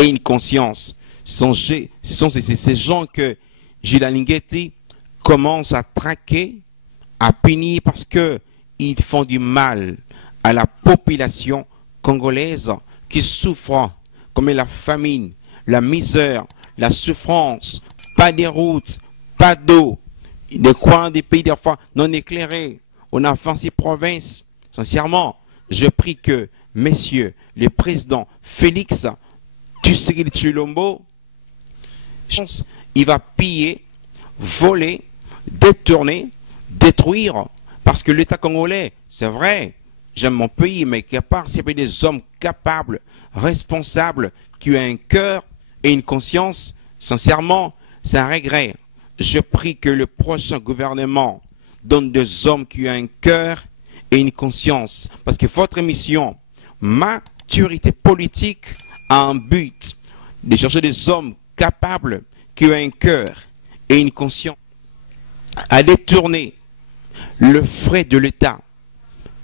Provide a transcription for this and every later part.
et une conscience. Ce sont ces gens que Gilles Linguetti commence à traquer, à punir parce qu'ils font du mal à la population congolaise qui souffre, comme la famine, la misère, la souffrance, pas de routes, pas d'eau, des coins des pays des fois non éclairés. On a 26 provinces. Sincèrement, je prie que, messieurs, le président Félix Tshisekedi Tshilombo, il va piller, voler, détourner, détruire, parce que l'État congolais, c'est vrai, j'aime mon pays, mais quelque part, c'est des hommes capables, responsables, qui ont un cœur et une conscience. Sincèrement, c'est un regret. Je prie que le prochain gouvernement donne des hommes qui ont un cœur et une conscience. Parce que votre mission, maturité politique, a un but de chercher des hommes capables qui ont un cœur et une conscience à détourner le frais de l'État.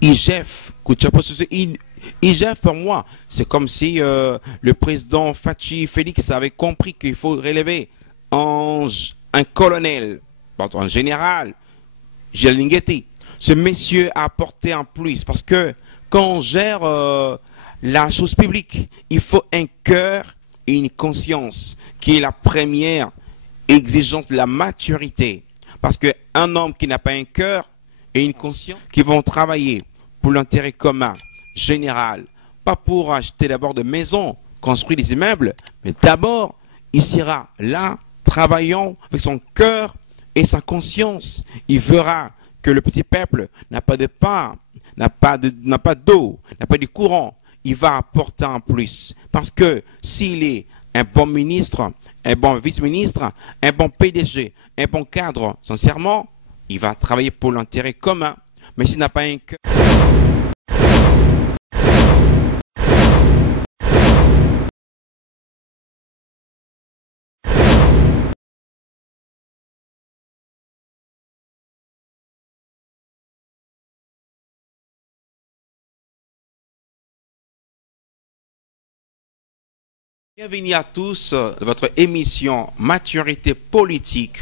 IGF, IGF pour moi, c'est comme si le président Fachi Félix avait compris qu'il faut relever un colonel, pardon, un général, Gilles Linguetti. Ce monsieur a apporté en plus parce que quand on gère la chose publique, il faut un cœur et une conscience qui est la première exigence de la maturité. Parce qu'un homme qui n'a pas un cœur et une conscience, qui vont travailler pour l'intérêt commun, général, pas pour acheter d'abord des maisons, construire des immeubles, mais d'abord, il sera là, travaillant avec son cœur et sa conscience. Il verra que le petit peuple n'a pas de pain, n'a pas d'eau, n'a pas de courant. Il va apporter en plus. Parce que s'il est un bon ministre, un bon vice-ministre, un bon PDG, un bon cadre, sincèrement, il va travailler pour l'intérêt commun. Mais s'il n'a pas un cœur... Bienvenue à tous à votre émission Maturité politique.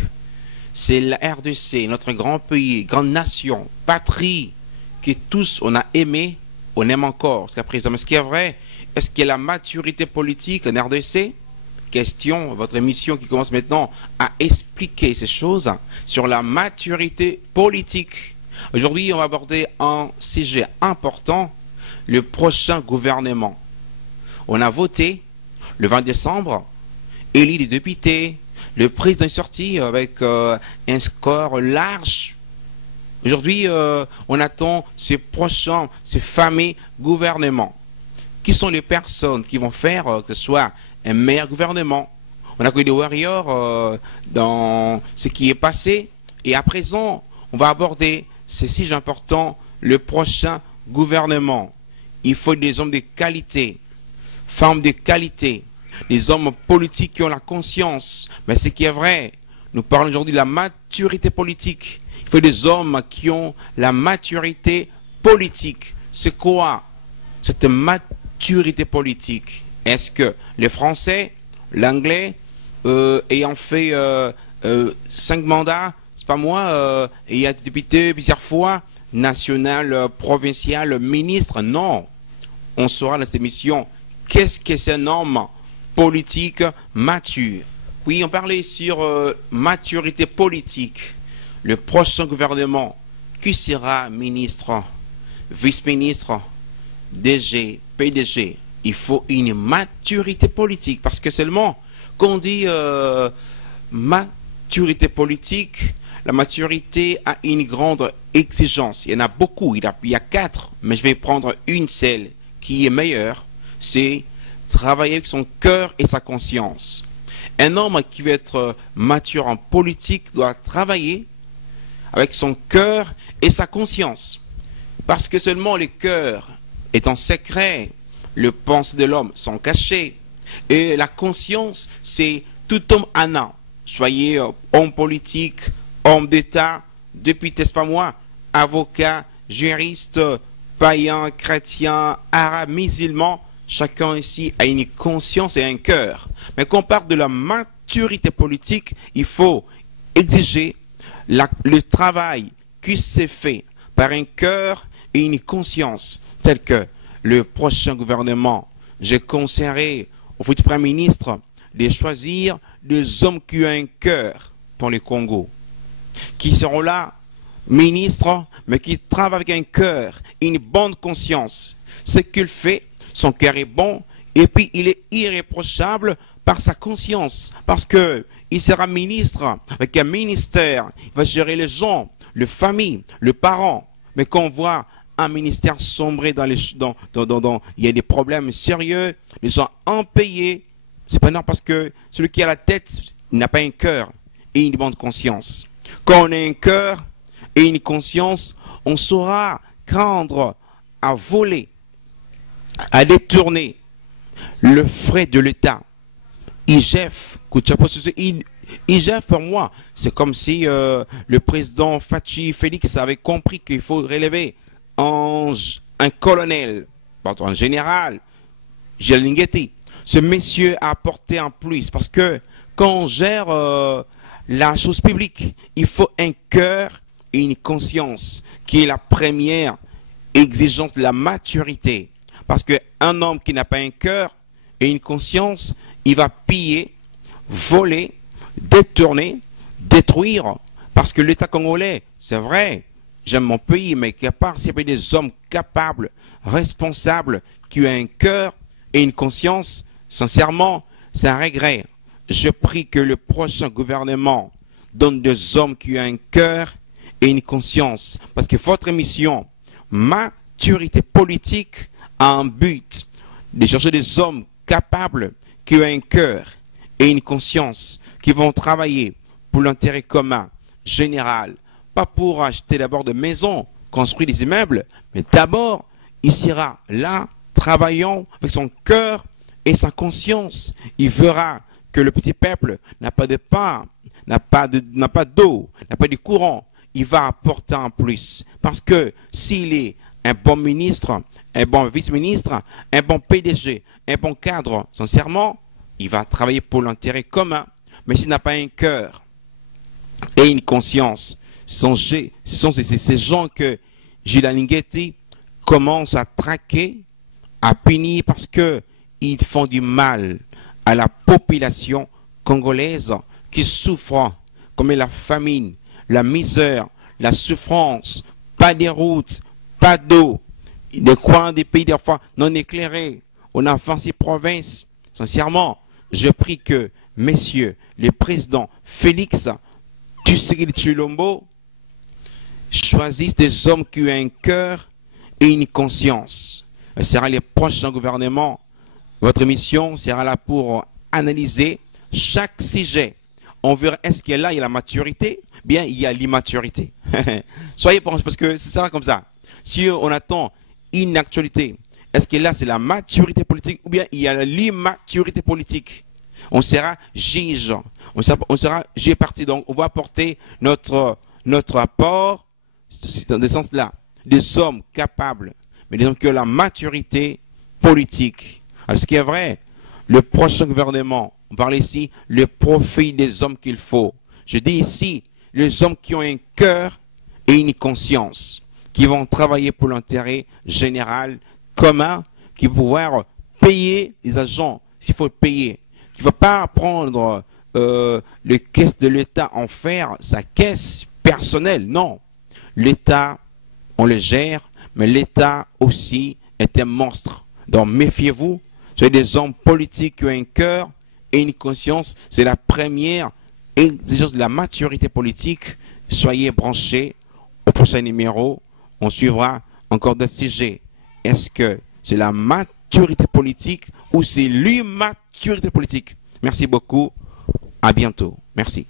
C'est la RDC, notre grand pays, grande nation, patrie, que tous on a aimé, on aime encore jusqu'à présent. Mais ce qui est vrai, est-ce qu'il y a la maturité politique en RDC? Question, votre émission qui commence maintenant à expliquer ces choses sur la maturité politique. Aujourd'hui, on va aborder un sujet important, le prochain gouvernement. On a voté le 20 décembre, élit des députés, le président est sorti avec un score large. Aujourd'hui, on attend ce prochain, ce fameux gouvernement. Qui sont les personnes qui vont faire que ce soit un meilleur gouvernement? On a connu des warriors dans ce qui est passé. Et à présent, on va aborder ces sujets importants, le prochain gouvernement. Il faut des hommes de qualité, femmes de qualité, des hommes politiques qui ont la conscience. Mais ce qui est vrai, nous parlons aujourd'hui de la maturité politique. Il faut des hommes qui ont la maturité politique. C'est quoi cette maturité politique? Est-ce que les Français, l'anglais, ayant fait 5 mandats, c'est pas moi, et il y a des députés plusieurs fois, national, provincial, ministre? Non. On saura dans cette émission qu'est-ce que c'est un homme politique mature. Oui, on parlait sur maturité politique. Le prochain gouvernement, qui sera ministre, vice-ministre, DG, PDG? Il faut une maturité politique. Parce que seulement, quand on dit maturité politique, la maturité a une grande exigence. Il y en a beaucoup, il y a 4, mais je vais prendre une seule qui est meilleure. C'est travailler avec son cœur et sa conscience. Un homme qui veut être mature en politique doit travailler avec son cœur et sa conscience. Parce que seulement le cœur est en secret, les pensées de l'homme sont cachées. Et la conscience, c'est tout homme en un. Soyez homme politique, homme d'État, député, c'est pas moi, avocat, juriste, païen, chrétien, arabe, musulman, chacun ici a une conscience et un cœur. Mais quand on parle de la maturité politique, il faut exiger le travail qui s'est fait par un cœur et une conscience, tel que le prochain gouvernement. J'ai conseillé au futur Premier ministre de choisir des hommes qui ont un cœur pour le Congo, qui seront là, ministres, mais qui travaillent avec un cœur et une bonne conscience. Ce qu'il fait, son cœur est bon, et puis il est irréprochable par sa conscience, parce qu'il sera ministre avec un ministère, il va gérer les gens, les familles, les parents. Mais quand on voit un ministère sombrer il y a des problèmes sérieux, les gens impayés, c'est pas normal parce que celui qui a la tête n'a pas un cœur et une bonne conscience. Quand on a un cœur et une conscience, on saura craindre à voler, à détourner le frais de l'État. IGF, IGF pour moi, c'est comme si le président Fachi Félix avait compris qu'il faut relever un colonel, pardon, un général, Gelingeti. Ce monsieur a apporté en plus parce que quand on gère la chose publique, il faut un cœur et une conscience qui est la première exigence de la maturité. Parce qu'un homme qui n'a pas un cœur et une conscience, il va piller, voler, détourner, détruire. Parce que l'État congolais, c'est vrai, j'aime mon pays, mais quelque part, c'est des hommes capables, responsables, qui ont un cœur et une conscience. Sincèrement, c'est un regret. Je prie que le prochain gouvernement donne des hommes qui ont un cœur et une conscience. Parce que votre mission, maturité politique, a un but de chercher des hommes capables qui ont un cœur et une conscience, qui vont travailler pour l'intérêt commun, général, pas pour acheter d'abord des maisons, construire des immeubles, mais d'abord, il sera là, travaillant avec son cœur et sa conscience. Il verra que le petit peuple n'a pas de pain, n'a pas d'eau, n'a pas de courant. Il va apporter en plus. Parce que s'il est un bon ministre, un bon vice-ministre, un bon PDG, un bon cadre, sincèrement, il va travailler pour l'intérêt commun. Mais s'il n'a pas un cœur et une conscience, ce sont ces gens que Jules Alinghetti commence à traquer, à punir parce qu'ils font du mal à la population congolaise qui souffre, comme la famine, la misère, la souffrance, pas de routes, pas d'eau, des coins des pays des fois non éclairés. On a 26 provinces. Sincèrement, je prie que, messieurs, le président Félix Tshisekedi Tshilombo choisissent des hommes qui ont un cœur et une conscience. Ce sera les prochains gouvernements. Votre mission sera là pour analyser chaque sujet. On verra est-ce qu'il y a là il y a la maturité, bien il y a l'immaturité. Soyez prêts parce que c'est ça comme ça. Si on attend une actualité, est-ce que là c'est la maturité politique ou bien il y a l'immaturité politique? On sera juge, on sera juge parti. Donc on va apporter notre apport dans ce sens-là. Des hommes capables, mais des hommes qui ont la maturité politique. Alors ce qui est vrai, le prochain gouvernement, on parle ici, le profil des hommes qu'il faut. Je dis ici, les hommes qui ont un cœur et une conscience, qui vont travailler pour l'intérêt général, commun, qui vont pouvoir payer les agents, s'il faut payer, qui ne va pas prendre le caisse de l'État en faire sa caisse personnelle, non. L'État, on le gère, mais l'État aussi est un monstre. Donc méfiez-vous, soyez des hommes politiques qui ont un cœur et une conscience, c'est la première exigence de la maturité politique. Soyez branchés au prochain numéro, on suivra encore d'autres sujets. Est-ce que c'est la maturité politique ou c'est l'immaturité politique? Merci beaucoup, à bientôt. Merci.